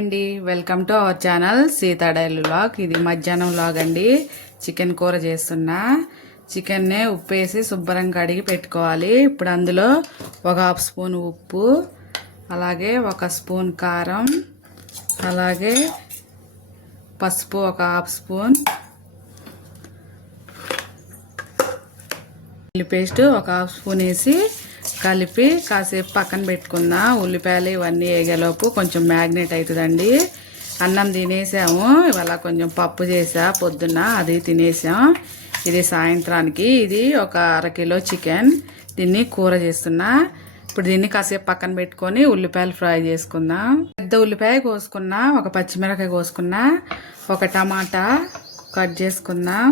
అండి welcome to our channel సీతాడైల్ vlog. ఇది మధ్యాహ్నం వ్లాగ్ అండి. చికెన్ కూర చేస్తున్నా. చికెన్నే ఉప్పు వేసి శుభ్రంగా కడిగి పెట్టుకోవాలి. ఇప్పుడు అందులో ఒక హాఫ్ స్పూన్ ఉప్పు అలాగే ఒక స్పూన్ కారం అలాగే పసుపు ఒక హాఫ్ స్పూన్ ఉల్లి పేస్ట్ ఒక హాఫ్ స్పూన్ వేసి కలిపి కాసేపు పక్కన పెట్టుకుందాం. ఉల్లిపాయలు ఇవన్నీ వేగేలోపు కొంచెం మ్యాగ్నేట్ అవుతుందండి. అన్నం తినేసాము. ఇవాళ కొంచెం పప్పు చేసా పొద్దున్న అది తినేసాం. ఇది సాయంత్రానికి ఇది ఒక అర కిలో చికెన్. దీన్ని కూర చేస్తున్నా. ఇప్పుడు దీన్ని కాసేపు పక్కన పెట్టుకొని ఉల్లిపాయలు ఫ్రై చేసుకుందాం. పెద్ద ఉల్లిపాయ కోసుకున్నా ఒక పచ్చిమిరకాయ కోసుకున్నా ఒక టమాటా కట్ చేసుకుందాం.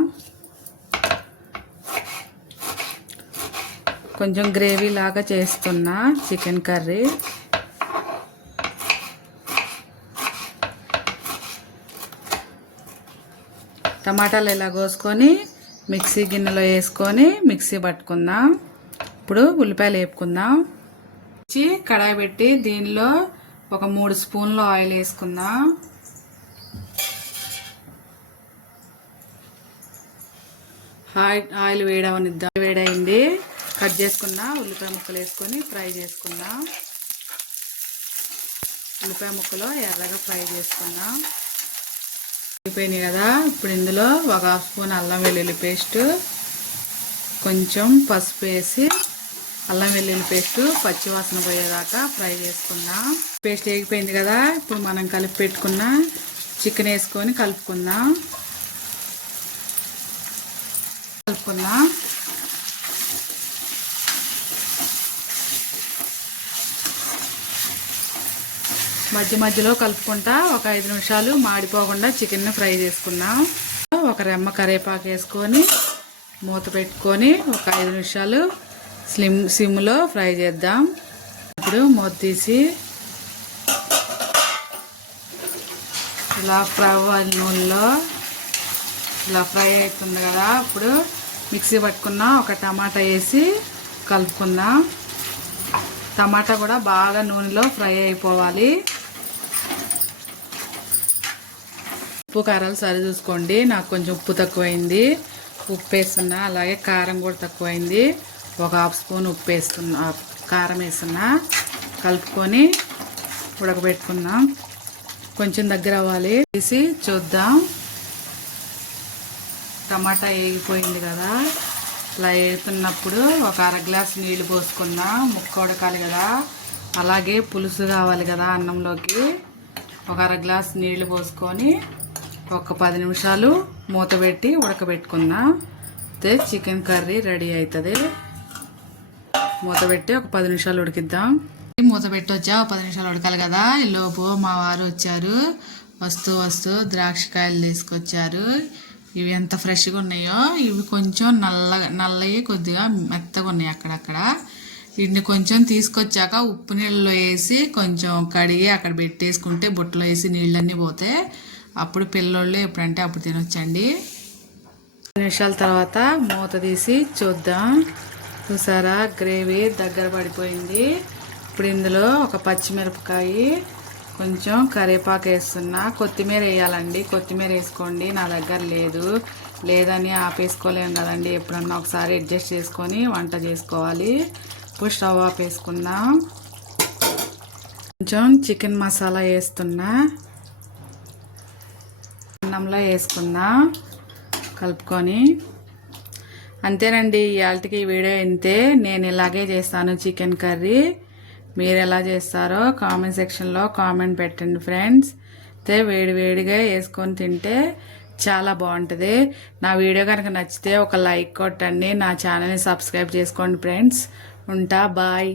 కొంచెం గ్రేవీ లాగా చేస్తున్నా చికెన్ కర్రీ. టమాటాలు ఇలా కోసుకొని మిక్సీ గిన్నెలో వేసుకొని మిక్సీ పట్టుకుందాం. ఇప్పుడు ఉల్లిపాయలు వేపుకుందాం. వచ్చి కడాయి పెట్టి దీనిలో ఒక మూడు స్పూన్లు ఆయిల్ వేసుకుందాం. ఆయిల్ ఆయిల్ వేడవనిద్దాం? వేడైంది కట్ చేసుకున్న ఉల్లిపాయ ముక్కలు వేసుకొని ఫ్రై చేసుకుందాం ఉల్లిపాయ ముక్కలు ఎర్రగా ఫ్రై చేసుకుందాం అయిపోయినాయి కదా ఇప్పుడు ఇందులో ఒక హాఫ్ స్పూన్ అల్లం వెల్లుల్లి పేస్ట్ కొంచెం పసుపు వేసి అల్లం వెల్లుల్లి పేస్ట్ పచ్చివాసన పోయేదాకా ఫ్రై చేసుకుందాం పేస్ట్ వేగిపోయింది కదా ఇప్పుడు మనం కలిపి పెట్టుకున్న చికెన్ వేసుకొని కలుపుకుందాం. కలుపుకుందాం. మధ్య మధ్యలో కలుపుకుంటా ఒక ఐదు నిమిషాలు మాడిపోకుండా చికెన్ ఫ్రై చేసుకుందాం ఒక రెమ్మ కరివేపాకు వేసుకొని మూత పెట్టుకొని ఒక ఐదు నిమిషాలు స్లిమ్ సిమ్లో ఫ్రై చేద్దాం. ఇప్పుడు మూత తీసి ఇలా ఫ్రై నూనెలో. ఇలా ఫ్రై అవుతుంది కదా. ఇప్పుడు మిక్సీ పట్టుకున్న ఒక టమాటా వేసి కలుపుకుందాం. టమాటా కూడా బాగా నూనెలో ఫ్రై అయిపోవాలి. ఉప్పు కారాలు సరి చూసుకోండి. నాకు కొంచెం ఉప్పు తక్కువైంది. ఉప్పు వేస్తున్నా అలాగే కారం కూడా తక్కువైంది. ఒక హాఫ్ స్పూన్ ఉప్పు వేస్తున్నా కారం వేస్తున్నా. కలుపుకొని ఉడకబెట్టుకుందాం. కొంచెం దగ్గర అవ్వాలి. తీసి చూద్దాం. టమాటా వేగిపోయింది కదా. ఇలా వేస్తున్నప్పుడు ఒక అర గ్లాస్ నీళ్ళు పోసుకున్నా ముక్క ఉడకాలి కదా. అలాగే పులుసు కావాలి కదా అన్నంలోకి. ఒక అర గ్లాస్ నీళ్ళు పోసుకొని ఒక పది నిమిషాలు మూత పెట్టి ఉడకబెట్టుకుందాం? అయితే చికెన్ కర్రీ రెడీ అవుతుంది మూత పెట్టి ఒక పది నిమిషాలు ఉడికిద్దాం. మూత పెట్టి వచ్చా ఒక పది నిమిషాలు ఉడకాలి కదా. ఈలోపు లోపు మా వారు వచ్చారు. వస్తూ వస్తూ ద్రాక్షకాయలు తీసుకొచ్చారు. ఇవి ఎంత ఫ్రెష్గా ఉన్నాయో ఇవి కొంచెం నల్ల నల్లవి కొద్దిగా మెత్తగా ఉన్నాయి అక్కడక్కడ. వీటిని కొంచెం తీసుకొచ్చాక ఉప్పు నీళ్ళలో వేసి కొంచెం కడిగి అక్కడ పెట్టేసుకుంటే బుట్టలో వేసి నీళ్ళన్నీ పోతే అప్పుడు పిల్లోళ్ళు ఎప్పుడంటే అప్పుడు తినొచ్చండి. నిమిషాల తర్వాత మూత తీసి చూద్దాం. చూసారా? గ్రేవీ దగ్గర పడిపోయింది. ఇప్పుడు ఇందులో ఒక పచ్చిమిరపకాయ కొంచెం కరివేపాకు వేస్తున్నా. కొత్తిమీర వేయాలండి. కొత్తిమీర వేసుకోండి. నా దగ్గర లేదు. లేదని ఆపేసుకోలేను కదండి. ఎప్పుడన్నా ఒకసారి అడ్జస్ట్ చేసుకొని వంట చేసుకోవాలి. ఇప్పుడు స్టవ్ ఆపేసుకుందాం. కొంచెం చికెన్ మసాలా వేస్తున్నా. అన్నంలో వేసుకుందాం? కలుపుకొని. అంతేనండి ఇవాళకి ఈ వీడియో ఇంతే. నేను ఇలాగే చేస్తాను చికెన్ కర్రీ. మీరు ఎలా చేస్తారో కామెంట్ సెక్షన్లో కామెంట్ పెట్టండి ఫ్రెండ్స్. అయితే వేడి వేడిగా వేసుకొని తింటే చాలా బాగుంటుంది. నా వీడియో కనుక నచ్చితే ఒక లైక్ కొట్టండి. నా ఛానల్ని సబ్స్క్రైబ్ చేసుకోండి ఫ్రెండ్స్. ఉంటా బాయ్.